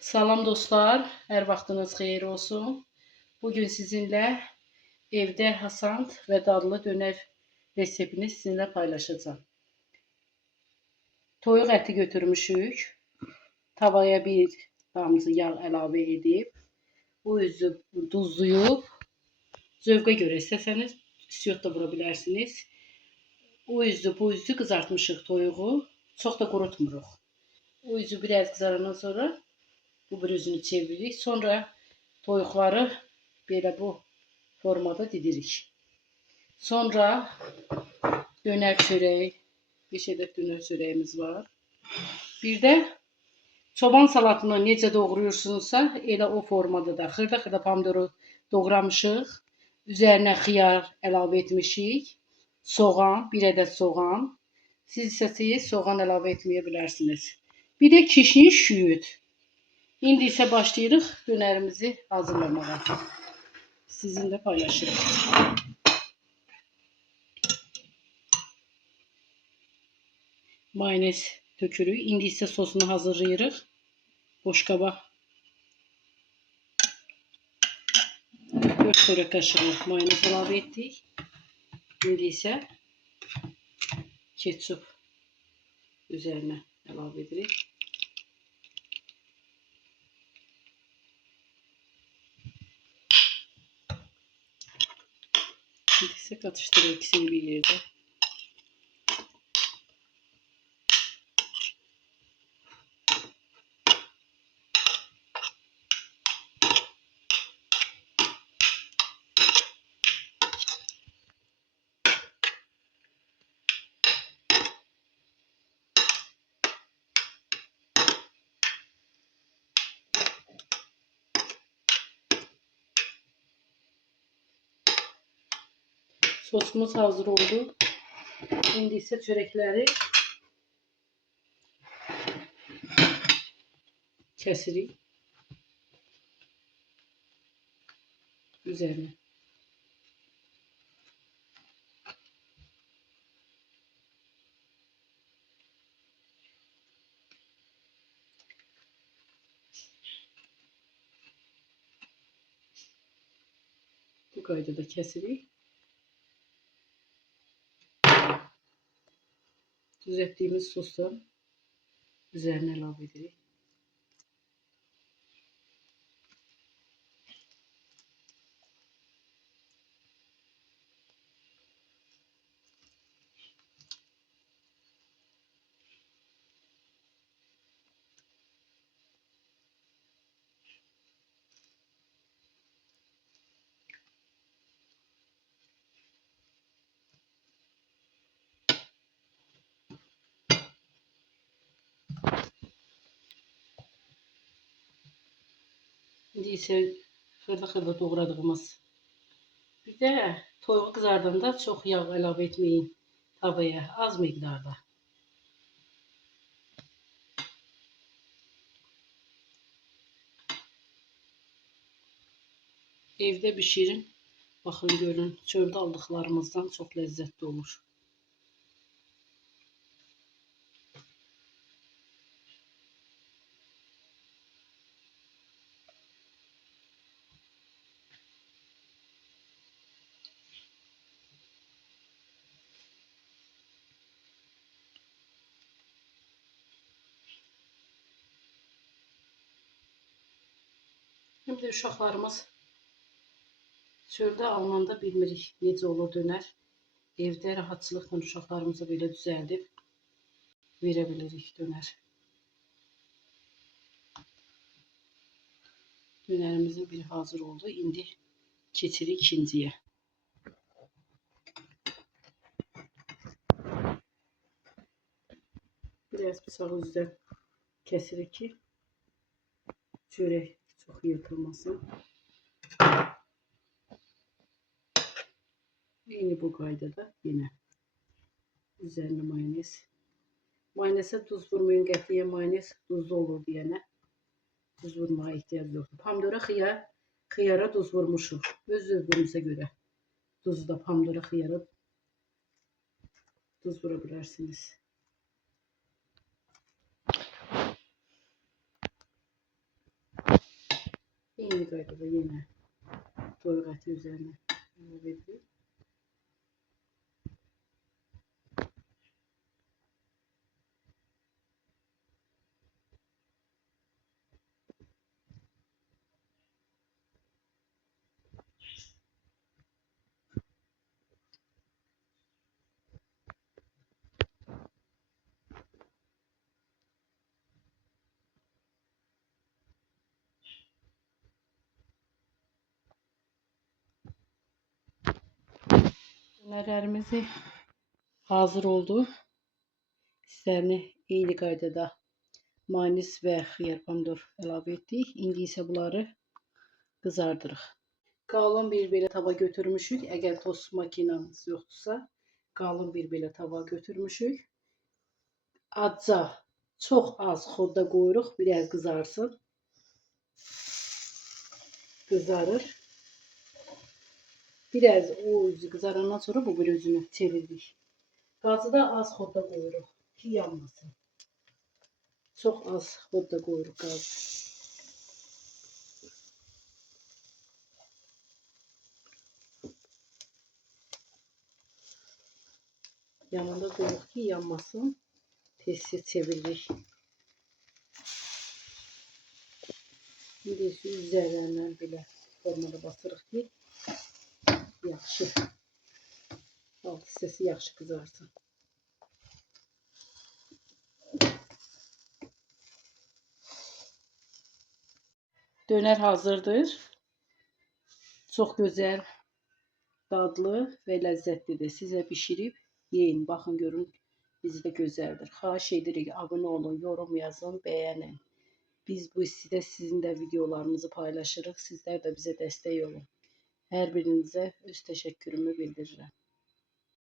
Salam dostlar, hər vaxtınız xeyir olsun. Bugün sizinlə evdə hasant və dadlı dönər reseptini sizinlə paylaşacağım. Toyuq əti götürmüşük. Tavaya bir damcı yağ əlavə edib, bu üzü duzlayıb, zövqə görə istəsəniz üstü da vura bilərsiniz. Bu üzü qızartmışıq toyuğu, çox da qurutmuruq. Bu üzü biraz qızarandan sonra bu bir üzünü çeviririk. Sonra toyuqları belə bu formada didirik. Sonra dönər çörəyi, 5 ədəd dönər çörəyimiz var. Bir də çoban salatını necə doğrayırsınızsa, elə o formada da xırda-xırda pomidoru doğramışıq. Üzərinə xiyar əlavə etmişik. Soğan, 1 ədəd soğan. Siz istəsəniz soğan əlavə etməyə bilərsiniz. Bir də kişniş, şüyüd. İndi isə başlayırıq dönərimizi hazırlamağa. Sizinlə paylaşırıq. Mayonez tökürük. İndi isə sosunu hazırlayırıq. Boşqaba 4 çörək qaşığı mayonez əlavə etdik. İndi isə ketçup üzərinə əlavə edirik. İndi isə qatışdırırıq ikisini bir yerdə. Sosumuz hazır oldu. İndi isə çörəkləri kəsirik üzərinə. Bu qaydada kəsirik. Düzəltdiyimiz sosdan üzərinə əlavə edirik. İndi isə xırda-xırda doğradığımız. Bir də toyuğu qızardanda çox yağ əlavə etməyin tavaya, az miqdarda. Evdə bişirin. Baxın, görün, çöldə aldıqlarımızdan çox ləzzətli olur. Həm də uşaqlarımız çöldə alınanda bilmirik necə olur dönər. Evdə rahatçılıqla uşaqlarımıza belə düzəldib verə bilirik dönər. Dönərimizin biri hazır oldu. İndi keçirik ikinciyə. Biraz bıçağı üzdən kəsirik ki, çörək çox yırtılmasın. Yine bu qaydada yenə üzərinə mayonez. Mayonezə duz vurmayın qətiyyən, mayonez duzlu olur deyənə. Duz vurmağa ehtiyac yoxdur. Pomidora, xiyara duz vurmuşuq. Öz zövqünüzə görə. Duzu da pomidora, xiyara duz vura bilərsiniz. eyni qaydada yenə toyuq əti üzərinə əlavə edib. Dönərlərimiz hazır oldu. İstərini eyni qaydada mayonez və xiyar pomidor əlavə etdik. İndi isə bunları qızardırıq. Qalın bir belə tava götürmüşük. Əgər tost makinanız yoxdursa, qalın bir belə tava götürmüşük. Azca, çox az xodda qoyuruq, biraz qızarsın. Qızarır. Biraz o üzü kızarandan sonra bu bir özünü çevirdik. Gazı da az xodda qoyuruq ki yanmasın. Çox az xodda qoyuruq qazı. Yanında qoyuruq ki yanmasın. Tez-tez çeviririk. İndi üzərlərindən belə formada basırıq ki yaxşı alt hissəsi yaxşı qızarsın. Döner hazırdır. Çox gözəl, dadlı və ləzzətlidir. Sizə bişirib yeyin. Baxın görün necə də gözəldir. Xahiş edirik abunə olun, yorum yazın, bəyənin. Biz bu istidə sizin də videolarınızı paylaşırıq. Sizlər də bizə dəstək olun. Hər birinizə öz təşəkkürümü bildirirəm.